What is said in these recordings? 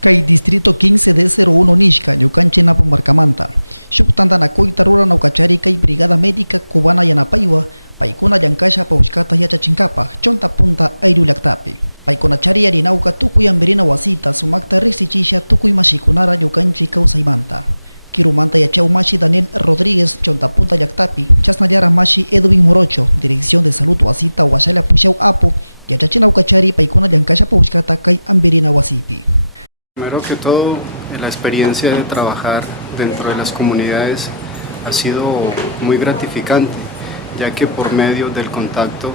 Kay distrito 15 de 01 Nishka, Ñukanchinapu markamanta. Shuktantana koyta rurana ukachari kay brigada médica cubana yanapaywa, paykuna llankasha paushkata yachachinkapaj, chonta punta ayru llaktapi. Paykuna chariyarinawka tukuy ambirina wasita sumakta riqsichisha tukuy mashikunara ñukanchi kawsaymanta. Kirumanta yachau mashi Daniel Rodríguez chonta punta llaktapi, chasnallara mashi Edwin Morocho, Dirección de Salud wasita washala pushau apo, yachachina ukachari paykuna llankasha paushkata kay ambirina wasipi. Primero que todo, la experiencia de trabajar dentro de las comunidades ha sido muy gratificante, ya que por medio del contacto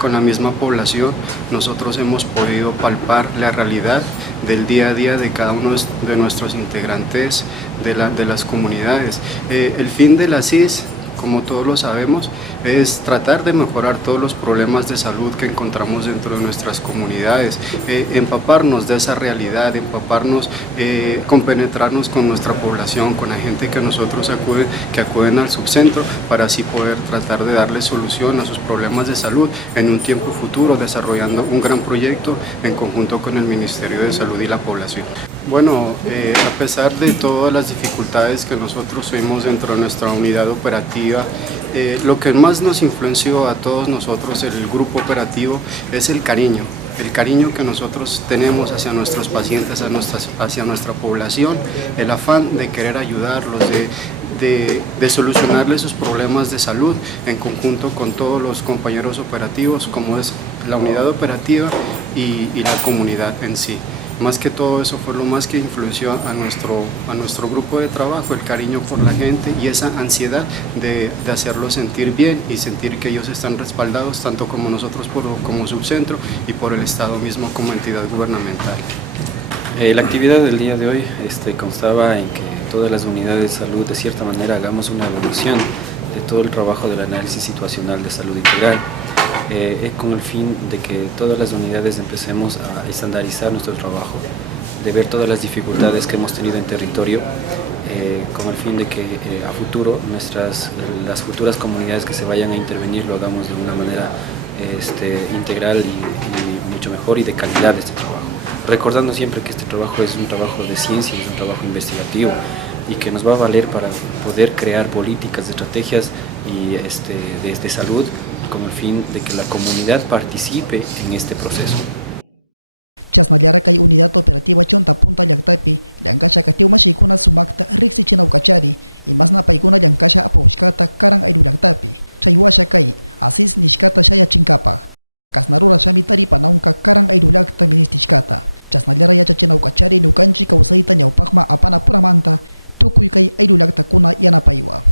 con la misma población nosotros hemos podido palpar la realidad del día a día de cada uno de nuestros integrantes de las comunidades. El fin de la CIS, como todos lo sabemos, es tratar de mejorar todos los problemas de salud que encontramos dentro de nuestras comunidades, empaparnos de esa realidad, empaparnos, compenetrarnos con nuestra población, con la gente que nosotros acuden al subcentro, para así poder tratar de darle solución a sus problemas de salud en un tiempo futuro, desarrollando un gran proyecto en conjunto con el Ministerio de Salud y la población. Bueno, a pesar de todas las dificultades que nosotros tuvimos dentro de nuestra unidad operativa, lo que más nos influenció a todos nosotros, el grupo operativo, es el cariño que nosotros tenemos hacia nuestros pacientes, hacia nuestra población, el afán de querer ayudarlos, de solucionarles sus problemas de salud en conjunto con todos los compañeros operativos, como es la unidad operativa y la comunidad en sí. Más que todo eso fue lo más que influenció a nuestro grupo de trabajo, el cariño por la gente y esa ansiedad de hacerlos sentir bien y sentir que ellos están respaldados tanto como nosotros como subcentro y por el Estado mismo como entidad gubernamental. La actividad del día de hoy constaba en que todas las unidades de salud de cierta manera hagamos una evaluación de todo el trabajo del análisis situacional de salud integral. Con el fin de que todas las unidades empecemos a estandarizar nuestro trabajo, de ver todas las dificultades que hemos tenido en territorio, con el fin de que a futuro las futuras comunidades que se vayan a intervenir lo hagamos de una manera integral y mucho mejor y de calidad de este trabajo. Recordando siempre que este trabajo es un trabajo de ciencia, es un trabajo investigativo y que nos va a valer para poder crear políticas, estrategias y de salud, con el fin de que la comunidad participe en este proceso. Chasnallara kay unidad operativa chonta punta llaktapi, llankasha katiu mashikuna sumakta riqsichina ukachari, y masna paykuna llankasha apawshkata karan ayru llaktapi, chaywasha kay Asis nishkata shayachinkapaj. Kasnarura shamitari panaunka karan ayru llakta ministishkata. Chasnallara yachachina ukachari ñukanchi kawsayta ñawpaqma apana puramanta, tukuy kay ayru llaktakuna yanapaywa.